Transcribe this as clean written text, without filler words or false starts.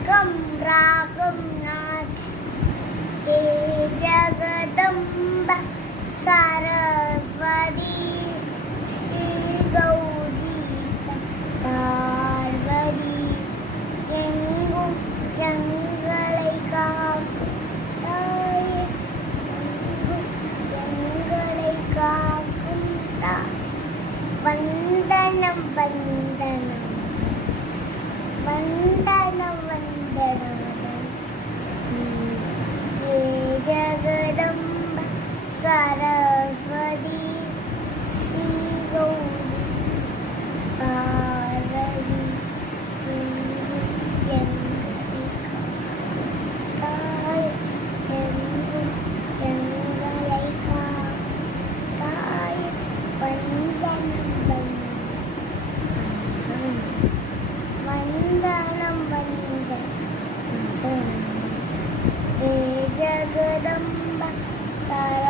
रागम रागम नाथ हे जगदम्ब सरस्वती श्री गौरी பார்வதி எங்கும் எங்களை காக்கும் தாயே எங்கும் எங்களை காக்கும் தாய் வந்தனம் வந்தனம் வந்தனம் வந்தனம் हे जगदम्ब सरस्वती श्री गौरी பார்வதி எங்கும் எங்களை காக்கும் தாயே வந்தனம் வந்தனம் வந்தனம் हे जगदम्ब सारा